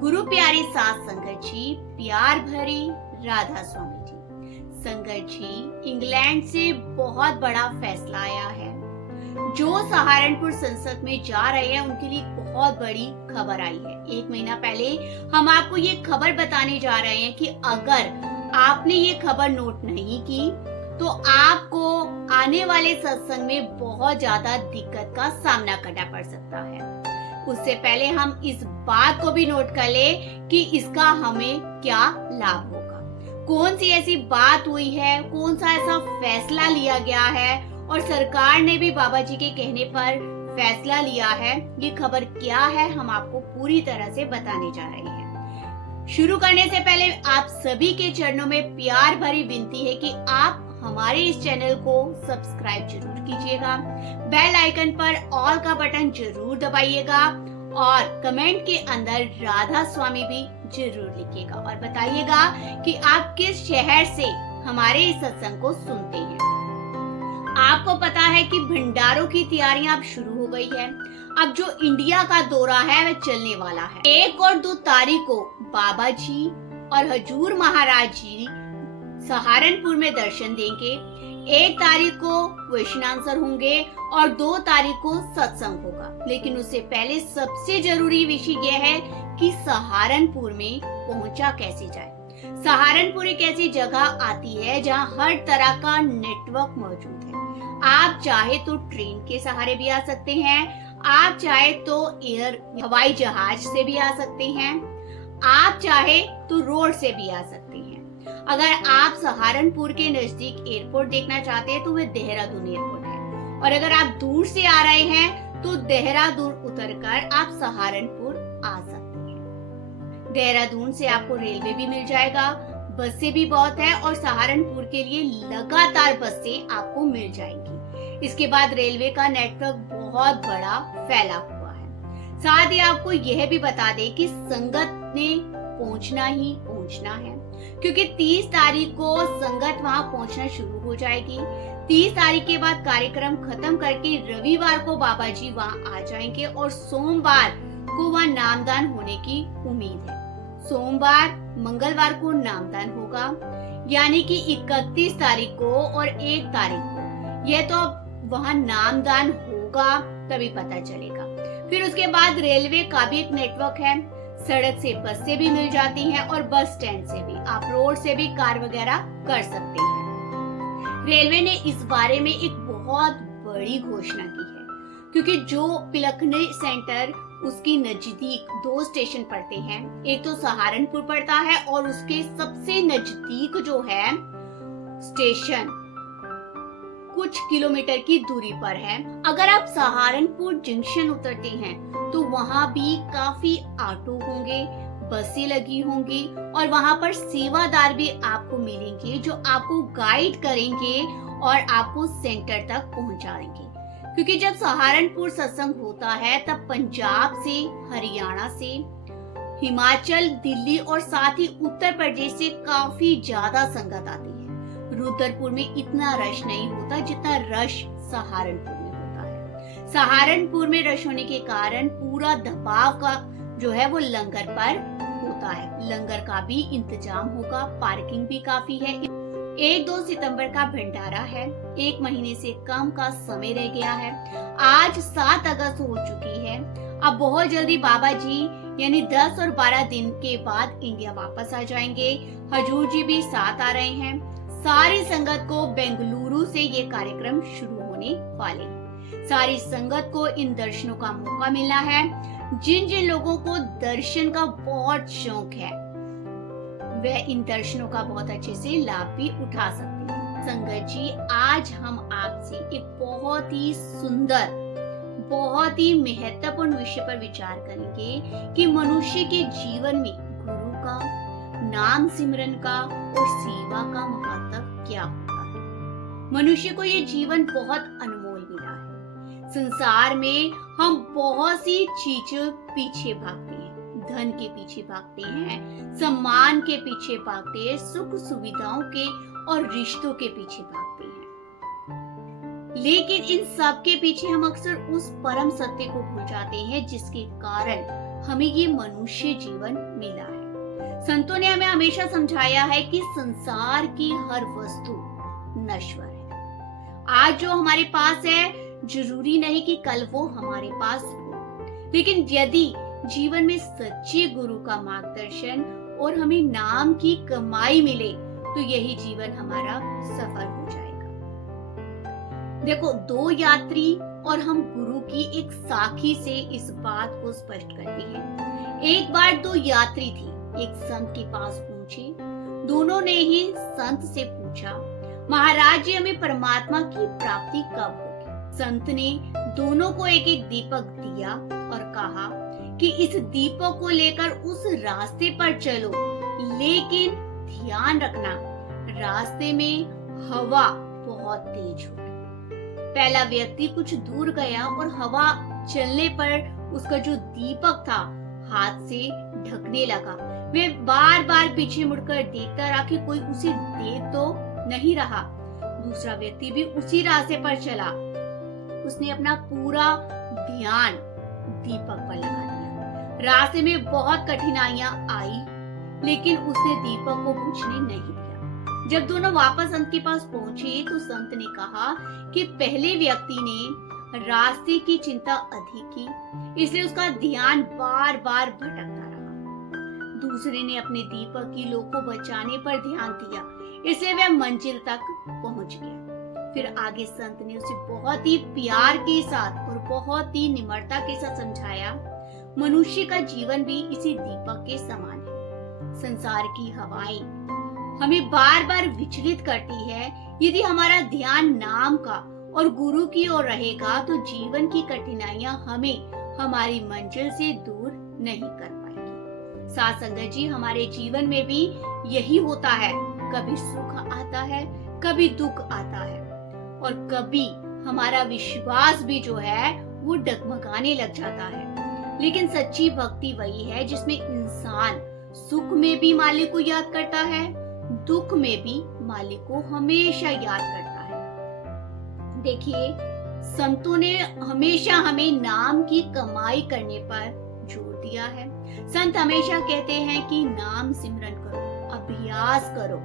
गुरु प्यारी सास संगत जी, प्यार भरी राधा स्वामी जी। संगत जी, इंग्लैंड से बहुत बड़ा फैसला आया है। जो सहारनपुर संसद में जा रहे हैं उनके लिए बहुत बड़ी खबर आई है। 1 महीना पहले हम आपको ये खबर बताने जा रहे हैं कि अगर आपने ये खबर नोट नहीं की तो आपको आने वाले सत्संग में बहुत ज्यादा दिक्कत का सामना करना पड़ सकता है। उससे पहले हम इस बात को भी नोट कर ले कि इसका हमें क्या लाभ होगा। कौन सी ऐसी बात हुई है, कौन सा ऐसा फैसला लिया गया है और सरकार ने भी बाबा जी के कहने पर फैसला लिया है। ये खबर क्या है हम आपको पूरी तरह से बताने जा रहे हैं। शुरू करने से पहले आप सभी के चरणों में प्यार भरी विनती है कि आप हमारे इस चैनल को सब्सक्राइब जरूर कीजिएगा, बेल आइकन पर ऑल का बटन जरूर दबाइएगा और कमेंट के अंदर राधा स्वामी भी जरूर लिखिएगा और बताइएगा कि आप किस शहर से हमारे इस सत्संग को सुनते हैं। आपको पता है कि भंडारों की तैयारियां अब शुरू हो गई है। अब जो इंडिया का दौरा है वह चलने वाला है। 1 और 2 तारीख को बाबा जी और हजूर महाराज जी सहारनपुर में दर्शन देंगे। 1 तारीख को क्वेश्चन आंसर होंगे और 2 तारीख को सत्संग होगा। लेकिन उससे पहले सबसे जरूरी विषय यह है कि सहारनपुर में पहुंचा कैसे जाए। सहारनपुर एक ऐसी जगह आती है जहां हर तरह का नेटवर्क मौजूद है। आप चाहे तो ट्रेन के सहारे भी आ सकते हैं, आप चाहे तो हवाई जहाज से भी आ सकते हैं, आप चाहे तो रोड से भी आ सकते हैं। अगर आप सहारनपुर के नजदीक एयरपोर्ट देखना चाहते हैं तो वह देहरादून एयरपोर्ट है और अगर आप दूर से आ रहे हैं तो देहरादून उतरकर आप सहारनपुर आ सकते हैं। देहरादून से आपको रेलवे भी मिल जाएगा, बसें भी बहुत है और सहारनपुर के लिए लगातार बसें आपको मिल जाएंगी। इसके बाद रेलवे का नेटवर्क बहुत बड़ा फैला हुआ है। साथ ही आपको यह भी बता दें कि संगत ने पहुंचना ही पहुंचना है, क्योंकि 30 तारीख को संगत वहां पहुंचना शुरू हो जाएगी। 30 तारीख के बाद कार्यक्रम खत्म करके रविवार को बाबा जी वहां आ जाएंगे और सोमवार को वहां नामदान होने की उम्मीद है। सोमवार मंगलवार को नामदान होगा, यानी कि 31 तारीख को और 1 तारीख को। यह तो वहां नामदान होगा तभी पता चलेगा। फिर उसके बाद रेलवे का भी एक नेटवर्क है। सड़क से बस से भी मिल जाती हैं और बस स्टैंड से भी, आप रोड से भी कार वगैरह कर सकते हैं। रेलवे ने इस बारे में एक बहुत बड़ी घोषणा की है, क्योंकि जो पिलखनी सेंटर उसकी नजदीक 2 स्टेशन पड़ते हैं। एक तो सहारनपुर पड़ता है और उसके सबसे नजदीक जो है स्टेशन कुछ किलोमीटर की दूरी पर है। अगर आप सहारनपुर जंक्शन उतरते हैं तो वहाँ भी काफी ऑटो होंगे, बसें लगी होंगी और वहाँ पर सेवादार भी आपको मिलेंगे जो आपको गाइड करेंगे और आपको सेंटर तक पहुँचाएंगे। क्योंकि जब सहारनपुर सत्संग होता है तब पंजाब से, हरियाणा से, हिमाचल, दिल्ली और साथ ही उत्तर प्रदेश से काफी ज्यादा संगत आती है। रुद्रपुर में इतना रश नहीं होता जितना रश सहारनपुर में होता है। सहारनपुर में रश होने के कारण पूरा दबाव का जो है वो लंगर पर होता है। लंगर का भी इंतजाम होगा, पार्किंग भी काफी है। 1-2 सितंबर का भंडारा है। 1 महीने से कम का समय रह गया है। आज 7 अगस्त हो चुकी है। अब बहुत जल्दी बाबा जी यानी 10 और 12 दिन के बाद इंडिया वापस आ जाएंगे। हजूर जी भी साथ आ रहे हैं। सारी संगत को बेंगलुरु से ये कार्यक्रम शुरू होने वाले हैं। सारी संगत को इन दर्शनों का मौका मिला है। जिन जिन लोगों को दर्शन का बहुत शौक है वह इन दर्शनों का बहुत अच्छे से लाभ भी उठा सकते हैं। संगत जी, आज हम आपसे एक बहुत ही सुंदर, बहुत ही महत्वपूर्ण विषय पर विचार करेंगे कि मनुष्य के जीवन में गुरु का, नाम सिमरन का और सेवा का महत्व क्या होता है। मनुष्य को ये जीवन बहुत अनमोल मिला है। संसार में हम बहुत सी चीजों पीछे भागते हैं, धन के पीछे भागते हैं, सम्मान के पीछे भागते हैं, सुख सुविधाओं के और रिश्तों के पीछे भागते हैं। लेकिन इन सब के पीछे हम अक्सर उस परम सत्य को भूल जाते हैं जिसके कारण हमें ये मनुष्य जीवन मिला है। संतों ने हमें हमेशा समझाया है कि संसार की हर वस्तु नश्वर है। आज जो हमारे पास है जरूरी नहीं कि कल वो हमारे पास हो, लेकिन यदि जीवन में सच्चे गुरु का मार्गदर्शन और हमें नाम की कमाई मिले तो यही जीवन हमारा सफल हो जाएगा। देखो, दो यात्री और हम गुरु की एक साखी से इस बात को स्पष्ट करते हैं। एक बार दो यात्री थी, एक संत के पास पहुंचे। दोनों ने ही संत से पूछा, महाराज जी हमें परमात्मा की प्राप्ति कब होगी? संत ने दोनों को एक एक दीपक दिया और कहा कि इस दीपक को लेकर उस रास्ते पर चलो, लेकिन ध्यान रखना रास्ते में हवा बहुत तेज हो। पहला व्यक्ति कुछ दूर गया और हवा चलने पर उसका जो दीपक था हाथ से ढकने लगा। वे बार बार पीछे मुड़कर देखता रहा कि कोई उसे देख तो नहीं रहा। दूसरा व्यक्ति भी उसी रास्ते पर चला। उसने अपना पूरा ध्यान दीपक पर लगा दिया। रास्ते में बहुत कठिनाइयां आई, लेकिन उसने दीपक को बुझने नहीं दिया। जब दोनों वापस संत के पास पहुंचे तो संत ने कहा कि पहले व्यक्ति ने रास्ते की चिंता अधिक की, इसलिए उसका ध्यान बार बार भटकता रहा। दूसरे ने अपने दीपक की लो को बचाने पर ध्यान दिया, इसलिए वह मंजिल तक पहुंच गया। फिर आगे संत ने उसे बहुत ही प्यार के साथ और बहुत ही निम्रता के साथ समझाया, मनुष्य का जीवन भी इसी दीपक के समान है। संसार की हवाएं हमें बार बार विचलित करती है। यदि हमारा ध्यान नाम का और गुरु की ओर रहेगा तो जीवन की कठिनाइयां हमें हमारी मंजिल से दूर नहीं कर पाएगी। साथ संगत जी, हमारे जीवन में भी यही होता है। कभी सुख आता है, कभी दुख आता है, और कभी हमारा विश्वास भी जो है वो डगमगाने लग जाता है। लेकिन सच्ची भक्ति वही है जिसमें इंसान सुख में भी मालिक को याद करता है, दुख में भी मालिक को हमेशा याद करता है। देखिए, संतों ने हमेशा हमें नाम की कमाई करने पर जोर दिया है। संत हमेशा कहते हैं कि नाम सिमरन करो, अभ्यास करो।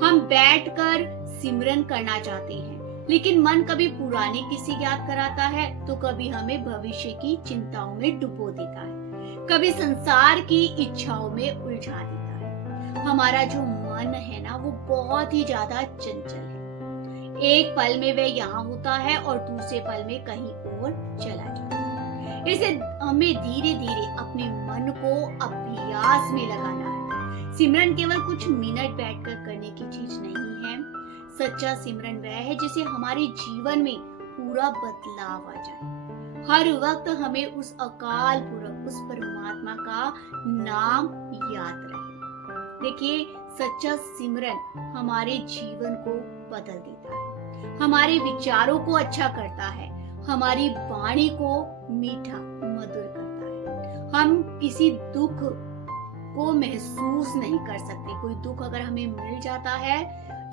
हम बैठकर सिमरन करना चाहते हैं, लेकिन मन कभी पुराने किसी याद कराता है तो कभी हमें भविष्य की चिंताओं में डुबो देता है, कभी संसार की इच्छाओं में उलझा देता है। हमारा जो मन है ना, वो बहुत ही ज्यादा चंचल है। एक पल में वह यहाँ होता है और दूसरे पल में कहीं और चला जाता है। इसे हमें धीरे धीरे अपने मन को अभ्यास में लगाना है। सिमरन केवल कुछ मिनट बैठकर करने की चीज नहीं है। सच्चा सिमरन वह है जिसे हमारे जीवन में पूरा बदलाव आ जाए। हर वक्त हमें उस अकाल पुरख, उस परमात्मा का नाम याद रहे। देखिए, सच्चा सिमरन हमारे जीवन को बदल देता है, हमारे विचारों को अच्छा करता है, हमारी वाणी को मीठा मधुर करता है। हम किसी दुख को महसूस नहीं कर सकते। कोई दुख अगर हमें मिल जाता है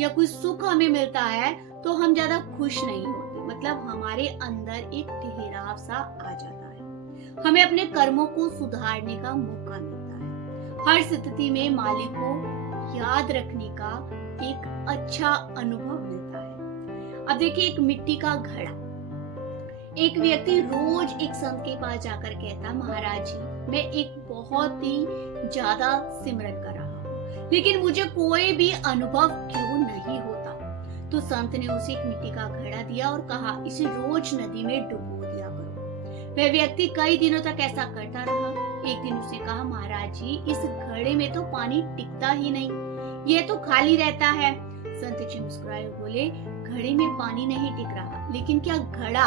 या कोई सुख हमें मिलता है तो हम ज्यादा खुश नहीं होते, मतलब हमारे अंदर एक ठहराव सा आ जाता है। हमें अपने कर्मों को सुधारने का मौका मिलता है। हर स्थिति में मालिक को याद रखने का एक अच्छा अनुभव मिलता है। अब देखिए, एक मिट्टी का घड़ा। एक व्यक्ति रोज एक संत के पास जाकर कहता, महाराज जी मैं एक बहुत ही ज्यादा सिमरन कर रहा हूँ, लेकिन मुझे कोई भी अनुभव क्यों नहीं होता। तो संत ने उसे एक मिट्टी का घड़ा दिया और कहा, इसे रोज नदी में डुबो दिया करो। वह व्यक्ति कई दिनों तक ऐसा करता रहा। एक दिन उसने कहा, महाराज जी इस घड़े में तो पानी टिकता ही नहीं, यह तो खाली रहता है। संत जी मुस्कुराए और बोले, घड़े में पानी नहीं टिक रहा, लेकिन क्या घड़ा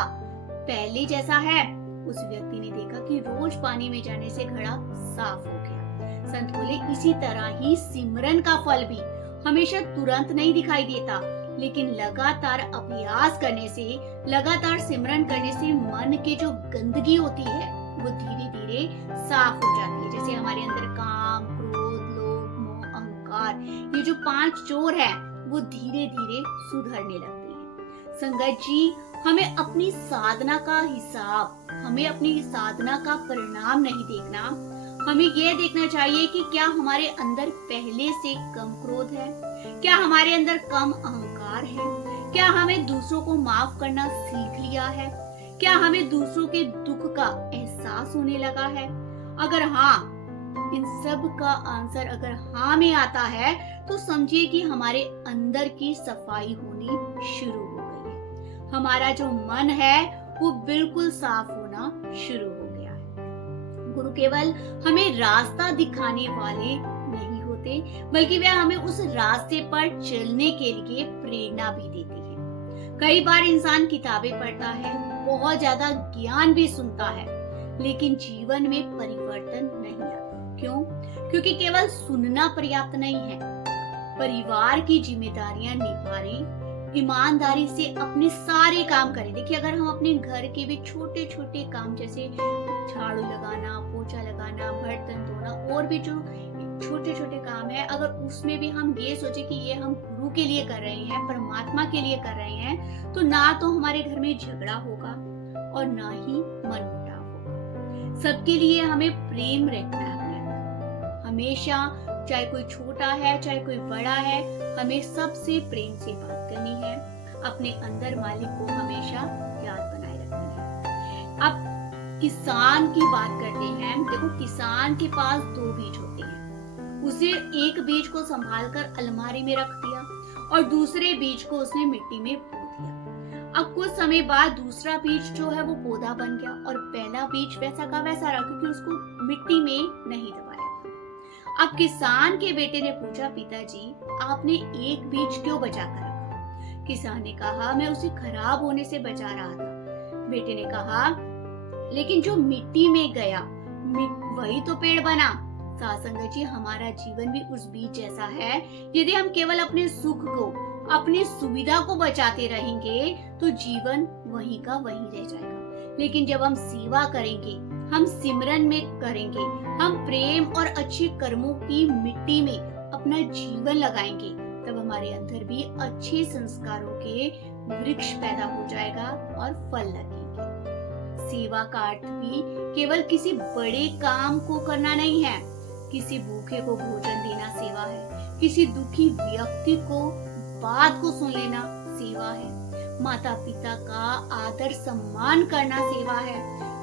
पहले जैसा है? उस व्यक्ति ने देखा कि रोज पानी में जाने से घड़ा साफ हो गया। संत बोले, इसी तरह ही सिमरन का फल भी हमेशा तुरंत नहीं दिखाई देता, लेकिन लगातार अभ्यास करने से, लगातार सिमरन करने से मन की जो गंदगी होती है वो धीरे धीरे साफ हो जाती है। जैसे हमारे अंदर काम, क्रोध, लोभ, मोह, अहंकार, ये जो 5 चोर है वो धीरे धीरे सुधरने लगते हैं। संगत जी, हमें अपनी साधना का हिसाब, हमें अपनी साधना का परिणाम नहीं देखना। हमें यह देखना चाहिए कि क्या हमारे अंदर पहले से कम क्रोध है, क्या हमारे अंदर कम अहंकार है, क्या हमें दूसरों को माफ करना सीख लिया है, क्या हमें दूसरों के दुख का एहसास होने लगा है। अगर हाँ, इन सब का आंसर अगर हाँ में आता है तो समझिए कि हमारे अंदर की सफाई होनी शुरू हो गई है। हमारा जो मन है वो बिल्कुल साफ होना शुरू हो गया है। गुरु केवल हमें रास्ता दिखाने वाले नहीं होते, बल्कि वे हमें उस रास्ते पर चलने के लिए प्रेरणा भी देती है। कई बार इंसान किताबें पढ़ता है, बहुत ज्यादा ज्ञान भी सुनता है, लेकिन जीवन में परिवर्तन नहीं आता। क्यों? क्योंकि केवल सुनना पर्याप्त नहीं है। परिवार की जिम्मेदारियां निभाएं, ईमानदारी से अपने सारे काम करें। देखिए, अगर हम अपने घर के भी छोटे छोटे काम जैसे झाड़ू लगाना, पोछा लगाना, बर्तन धोना और भी जो छोटे छोटे काम है, अगर उसमें भी हम ये सोचे कि ये हम गुरु के लिए कर रहे हैं, परमात्मा के लिए कर रहे हैं, तो ना तो हमारे घर में झगड़ा होगा और ना ही मनमुटाव होगा। सबके लिए हमें प्रेम रखना है। हमेशा, चाहे कोई छोटा है चाहे कोई बड़ा है, हमें सबसे प्रेम से बात करनी है। अपने अंदर मालिक को हमेशा याद बनाए रखनी है। अब किसान की बात करते हैं। देखो, किसान के पास 2 बीज होते हैं। उसे एक बीज को संभाल कर अलमारी में रख दिया और दूसरे बीज को उसने मिट्टी में बो दिया। अब कुछ समय बाद दूसरा बीज जो है वो पौधा बन गया और पहला बीज वैसा का वैसा रहा, क्योंकि उसको मिट्टी में नहीं दबाया। अब किसान के बेटे ने पूछा, पिताजी आपने एक बीज क्यों बचा कर रखा? किसान ने कहा, मैं उसे खराब होने से बचा रहा था। बेटे ने कहा, लेकिन जो मिट्टी में गया वही तो पेड़ बना। साथ संगत जी, हमारा जीवन भी उस बीज जैसा है। यदि हम केवल अपने सुख को, अपनी सुविधा को बचाते रहेंगे तो जीवन वहीं का वहीं रह जाएगा। लेकिन जब हम सेवा करेंगे, हम सिमरन में करेंगे, हम प्रेम और अच्छे कर्मों की मिट्टी में अपना जीवन लगाएंगे, तब हमारे अंदर भी अच्छे संस्कारों के वृक्ष पैदा हो जाएगा और फल लगेंगे। सेवा का अर्थ भी केवल किसी बड़े काम को करना नहीं है। किसी भूखे को भोजन देना सेवा है, किसी दुखी व्यक्ति को बात को सुन लेना सेवा है, माता पिता का आदर सम्मान करना सेवा है,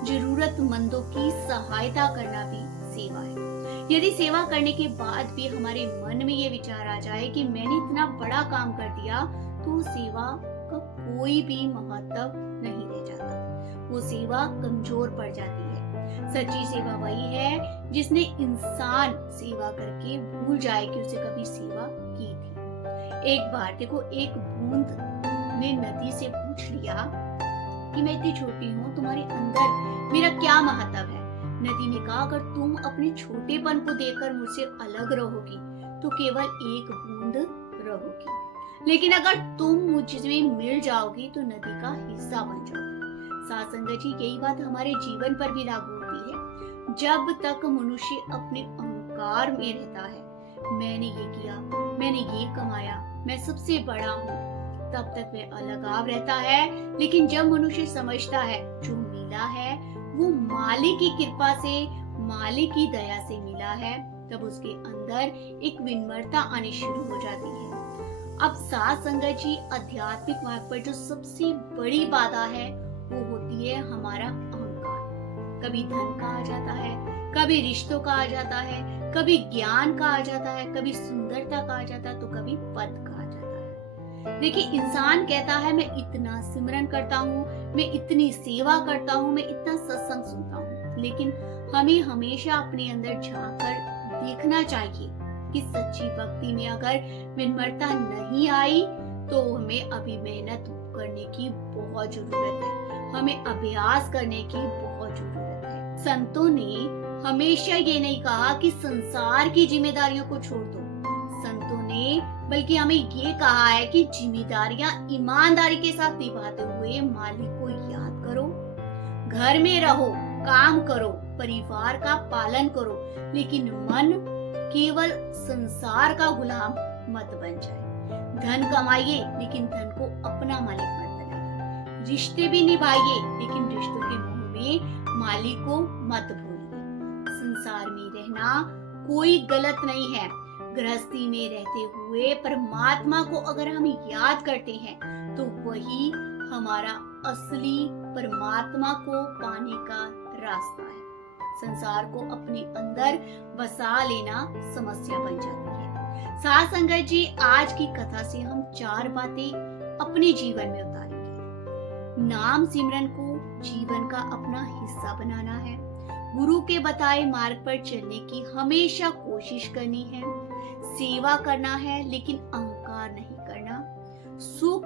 जरूरतमंदों की सहायता करना भी सेवा है। यदि सेवा करने के बाद भी हमारे मन में ये विचार आ जाए कि मैंने इतना बड़ा काम कर दिया, तो सेवा का कोई भी महत्व नहीं रह जाता। वो सेवा कमजोर पड़ जाती है। सच्ची सेवा वही है जिसने इंसान सेवा करके भूल जाए कि उसे कभी सेवा की थी। एक बार देखो, एक बूंद ने नदी से पूछ लिया कि मैं इतनी छोटी हूँ, तुम्हारे अंदर मेरा क्या महत्व है? नदी ने कहा, अगर तुम अपने छोटेपन को देखकर मुझसे अलग रहोगी तो केवल एक बूंद रहोगी, लेकिन अगर तुम मुझसे मिल जाओगी तो नदी का हिस्सा बन जाओगी। साथ संगत जी, यही बात हमारे जीवन पर भी लागू होती है। जब तक मनुष्य अपने अहंकार में रहता है, मैंने ये किया, मैंने ये कमाया, मैं सबसे बड़ा हूँ, तब तक वह अलगाव रहता है। लेकिन जब मनुष्य समझता है जो मिला है वो मालिक की कृपा से, मालिक की दया से मिला है, तब उसके अंदर एक विनम्रता आनी शुरू हो जाती है। अब साथ संगत जी, आध्यात्मिक मार्ग पर जो सबसे बड़ी बाधा है वो होती है हमारा अहंकार। कभी धन का आ जाता है, कभी रिश्तों का आ जाता है, कभी ज्ञान का आ जाता है, कभी सुंदरता का आ जाता है, तो कभी पद का आ जाता है। देखिए, इंसान कहता है मैं इतना सिमरन करता हूँ, मैं इतनी सेवा करता हूँ, मैं इतना सत्संग सुनता हूँ, लेकिन हमें हमेशा अपने अंदर झांककर देखना चाहिए कि सच्ची भक्ति में अगर विनम्रता नहीं आई तो हमें अभी मेहनत करने की बहुत जरूरत है, हमें अभ्यास करने की बहुत जरूरत है। संतों ने हमेशा ये नहीं कहा कि संसार की जिम्मेदारियों को छोड़ दो। संतों ने बल्कि हमें ये कहा है कि जिम्मेदारियां ईमानदारी के साथ निभाते हुए मालिक को याद करो, घर में रहो, काम करो, परिवार का पालन करो, लेकिन मन केवल संसार का गुलाम मत बन जाए। धन कमाइए लेकिन धन को अपना मालिक मत बनाइए। रिश्ते भी निभाइए, लेकिन रिश्तों के मोह में मालिक को मत भूलिए। संसार में रहना कोई गलत नहीं है। गृहस्थी में रहते हुए परमात्मा को अगर हम याद करते हैं तो वही हमारा असली परमात्मा को पाने का रास्ता है। संसार को अपने अंदर बसा लेना समस्या बन जाती है। साथ संगत जी, आज की कथा से हम 4 बातें अपने जीवन में उतारेंगे। नाम सिमरन को जीवन का अपना हिस्सा बनाना है। गुरु के बताए मार्ग पर चलने की हमेशा कोशिश करनी है। सेवा करना है, लेकिन अहंकार नहीं करना। सुख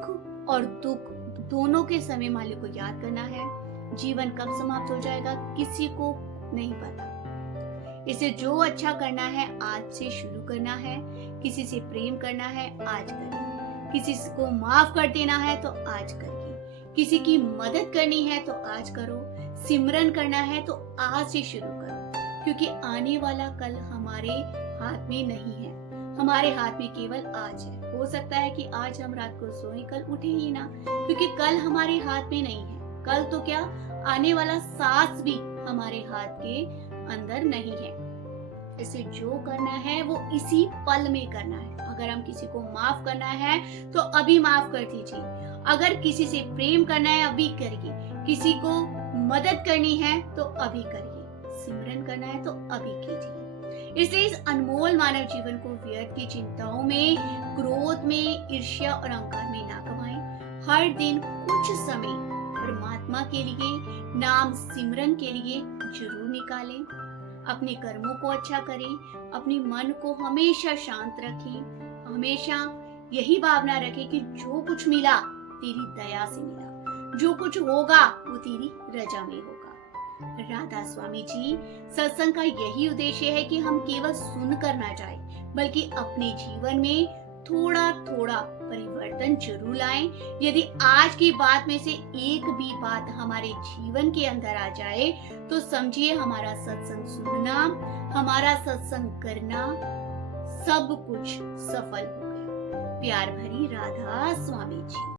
और दुख दोनों के समय मालिक को याद करना है। जीवन कब समाप्त हो जाएगा किसी को नहीं पता। इसे जो अच्छा करना है आज से शुरू करना है। किसी से प्रेम करना है आज करिए। किसी को माफ कर देना है तो आज करिए। किसी की मदद करनी है तो आज करो। सिमरन करना है तो आज से शुरू करो, क्योंकि आने वाला कल हमारे हाथ में नहीं है। हमारे हाथ में केवल आज है। हो सकता है कि आज हम रात को सोए, कल उठे ही ना, क्योंकि कल हमारे हाथ में नहीं है। कल तो क्या, आने वाला सांस भी हमारे हाथ के अंदर नहीं है। इसे जो करना है वो इसी पल में करना है। अगर हम किसी को माफ करना है तो अभी माफ कर दीजिए। अगर किसी से प्रेम करना है अभी करिए। किसी को मदद करनी है तो अभी करिए। सिमरन करना है तो अभी कीजिए। इसलिए इस अनमोल मानव जीवन को व्यर्थ की चिंताओं में, क्रोध में, ईर्ष्या और अहंकार में ना गवाएं। हर दिन कुछ समय परमात्मा के लिए, नाम सिमरन के लिए जरूर निकालें। अपने कर्मों को अच्छा करें। अपने मन को हमेशा शांत रखें। हमेशा यही भावना रखें कि जो कुछ मिला तेरी दया से मिला, जो कुछ होगा वो तेरी रजा में होगा। राधा स्वामी जी, सत्संग का यही उद्देश्य है कि हम केवल सुनकर ना जाएं, बल्कि अपने जीवन में थोड़ा थोड़ा परिवर्तन जरूर लाएं। यदि आज की बात में से एक भी बात हमारे जीवन के अंदर आ जाए तो समझिए हमारा सत्संग सुनना, हमारा सत्संग करना सब कुछ सफल हो गया। प्यार भरी राधा स्वामी जी।